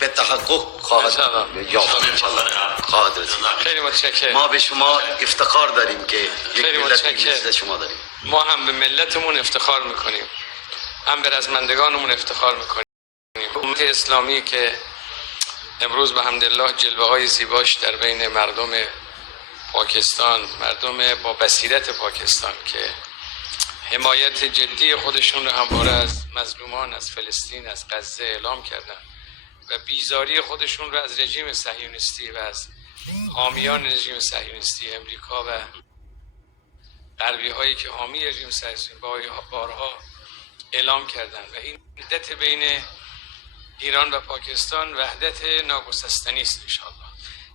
به تحقق خواهد یافت. خواهد رسید. خیلی متشکرم. ما به شما افتخار داریم که یک ملت مثل شما داریم. ما هم به ملتمون افتخار میکنیم، هم به رزمندگانمون افتخار میکنیم. امت اسلامی که امروز به حمدالله جلوه های زیباش در بین مردم پاکستان، مردم با بصیرت پاکستان که حمایت جدی خودشون رو همواره از مظلومان از فلسطین، از غزه اعلام کردن و بیزاری خودشون رو از رژیم صهیونیستی و از حامیان رژیم صهیونیستی امریکا و غربی هایی که حامی رژیم صهیونیستی بارها اعلام کردن و این وحدت بین ایران و پاکستان وحدت ناگسستنی است انشاءالله.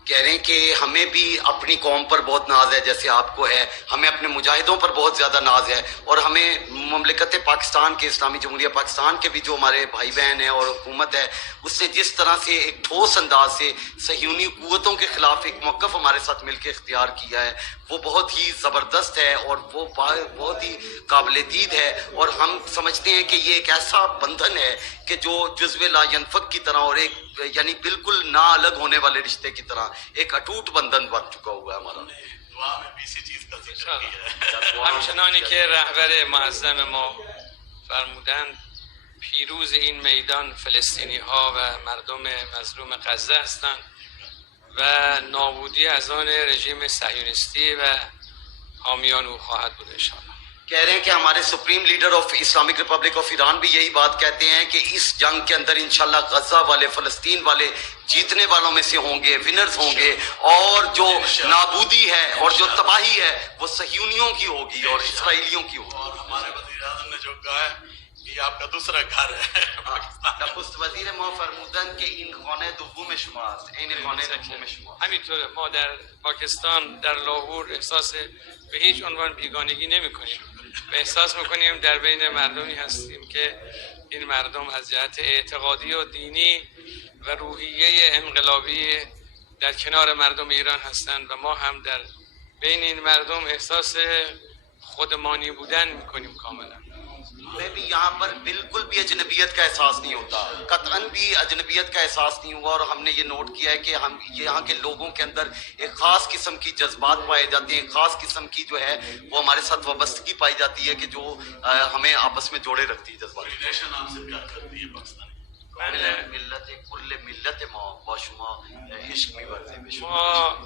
کہہ رہے ہیں کہ ہمیں بھی اپنی قوم پر بہت ناز ہے جیسے آپ کو ہے، ہمیں اپنے مجاہدوں پر بہت زیادہ ناز ہے، اور ہمیں مملکت پاکستان کے اسلامی جمہوریہ پاکستان کے بھی جو ہمارے بھائی بہن ہیں اور حکومت ہے اس نے جس طرح سے ایک ٹھوس انداز سے صہیونی قوتوں کے خلاف ایک موقف ہمارے ساتھ مل کے اختیار کیا ہے وہ بہت ہی زبردست ہے اور وہ بہت ہی قابل دید ہے، اور ہم سمجھتے ہیں کہ یہ ایک ایسا بندھن ہے کہ جو جزو لا ینفک کی طرح اور ایک یعنی بالکل نہ الگ ہونے والے رشتے کی طرح ایک اٹوٹ بندھن بن چکا ہوا ہے ہمارا. دعا میں بھی اسی چیز کا ذکر کیا ہے. همچنانی که رهبر معظم ما فرمودند پیروز این میدان فلسطینی ها و مردم مظلوم غزه هستند و نابودی از آن رژیم صهیونیستی و حامیان او خواهد بود انشاءالله. کہہ رہے ہیں کہ ہمارے supreme leader of Islamic republic of Iran بھی یہی بات کہتے ہیں کہ اس جنگ کے اندر انشاءاللہ غزہ والے فلسطین والے جیتنے والوں میں سے ہوں گے، ونرز ہوں گے، اور جو نابودی ہے اور جو تباہی ہے وہ صہیونیوں کی ہوگی اور اسرائیلیوں کی ہوگی. اور ہمارے وزیر اعظم نے جو کہا ہے کہ یہ آپ کا دوسرا گھر ہے پاکستان. نخست وزیر ما فرمودن که این خانه دوم شماست، این خانه دوم شماست. همینطوره ما در پاکستان در لاهور احساس به هیچ عنوان بیگانگی نمی کنیم و احساس میکنیم در بین مردمی هستیم که این مردم از جهت اعتقادی و دینی و روحیه انقلابی در کنار مردم ایران هستند و ما هم در بین این مردم احساس خودمانی بودن میکنیم کاملا. میں بھی یہاں پر بالکل بھی اجنبیت کا احساس نہیں ہوتا، قطعاً بھی اجنبیت کا احساس نہیں ہوا، اور ہم نے یہ نوٹ کیا ہے کہ ہم یہاں کے لوگوں کے اندر ایک خاص قسم کی جذبات پائے جاتے ہیں، ایک خاص قسم کی جو ہے وہ ہمارے ساتھ وابستگی پائی جاتی ہے کہ جو ہمیں آپس میں جوڑے رکھتی ہے جذبات. نیشن آپ سے پیار کرتی ہے پاکستان. ملت کل ملت ما با شما عشق می‌ورزه به شما. ما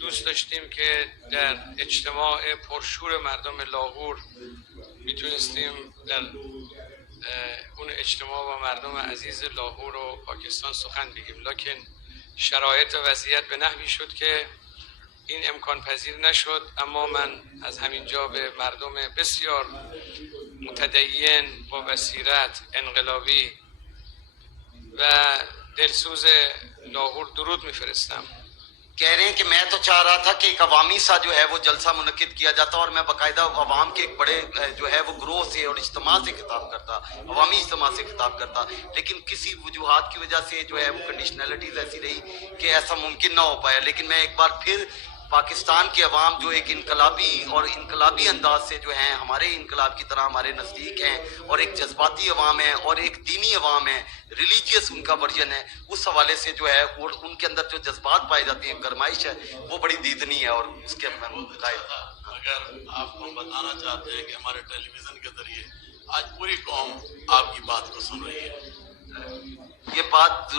دوست داشتیم که در اجتماع پرشور مردم لاهور میتونستیم در اون اجتماع با مردم عزیز لاهور و پاکستان سخن بگیم، لکن شرایط و وضعیت به نحوی شد که این امکان پذیر نشد. اما من از همینجا به مردم بسیار متدین با بصیرت انقلابی و دلسوز لاهور درود میفرستم. کہہ رہے ہیں کہ میں تو چاہ رہا تھا کہ ایک عوامی سا جو ہے وہ جلسہ منعقد کیا جاتا، اور میں باقاعدہ عوام کے ایک بڑے جو ہے وہ گروہ سے اور اجتماع سے خطاب کرتا، عوامی اجتماع سے خطاب کرتا، لیکن کسی وجوہات کی وجہ سے جو ہے وہ کنڈیشنلٹیز ایسی رہی کہ ایسا ممکن نہ ہو پایا. لیکن میں ایک بار پھر پاکستان کے عوام جو ایک انقلابی اور انقلابی انداز سے جو ہیں ہمارے انقلاب کی طرح ہمارے نزدیک ہیں، اور ایک جذباتی عوام ہے اور ایک دینی عوام ہے، ریلیجیس ان کا ورژن ہے، اس حوالے سے جو ہے اور ان کے اندر جو جذبات پائے جاتے ہیں، گرمائش ہے، وہ بڑی دیدنی ہے، اور اس کے میں قائل تھا. اگر آپ کو بتانا چاہتے ہیں کہ ہمارے ٹیلی ویژن کے ذریعے آج پوری قوم آپ کی بات کو سن رہی ہے. یہ بات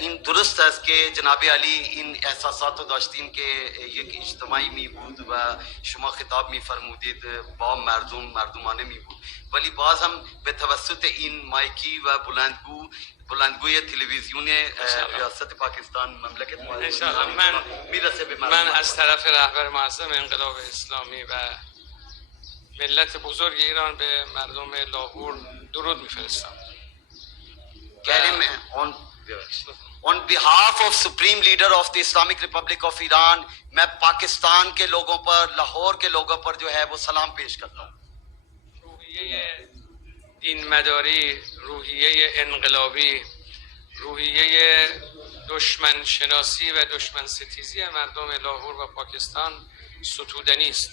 این درست است که جناب علی این احساسات رو داشتیم که یک اجتماعی می بود و شما خطاب می فرمودید با مردمانه می بود، ولی باز هم به توسط این مایکی و بلندگوی تلویزیون ریاست پاکستان مملکت میرسه به من از طرف رهبر معظم انقلاب اسلامی و ملت بزرگ ایران به مردم لاهور درود میفرستم. On behalf of Supreme Leader of the Islamic Republic of Iran, میں پاکستان کے لوگوں پر، لاہور کے لوگوں پر جو ہے وہ سلام پیش کرتا ہوں. روحیه دین مداری، روحیه انقلابی، روحیه دشمن شناسی و دشمن ستیزی مردم لاهور و پاکستان ستودنی است.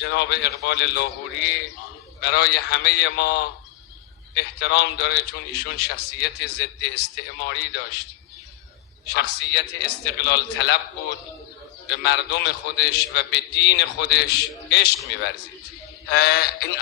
جناب اقبال لاهوری برای همه ما احترام داره، چون ایشون شخصیت ضد استعماری داشت، شخصیت استقلال طلب بود، به مردم خودش و به دین خودش عشق می‌ورزید.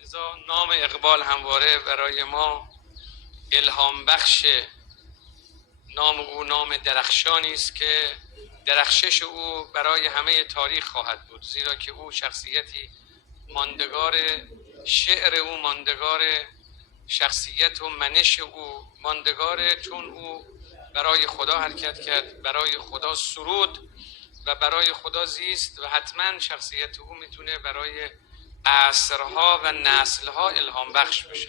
لذا نام اقبال همواره برای ما الهام بخشه. نام او نام درخشانی است که درخشش او برای همه تاریخ خواهد بود، زیرا که او شخصیتی ماندگار، شعر او ماندگار، شخصیت و منش او ماندگاره، چون او برای خدا حرکت کرد، برای خدا سرود و برای خدا زیست و حتما شخصیت او میتونه برای عصرها و نسلها الهام بخش بشه.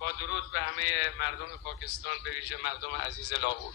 با درود به همه مردم پاکستان، به ویژه مردم عزیز لاهور.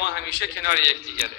ما همیشه کنار یکدیگره.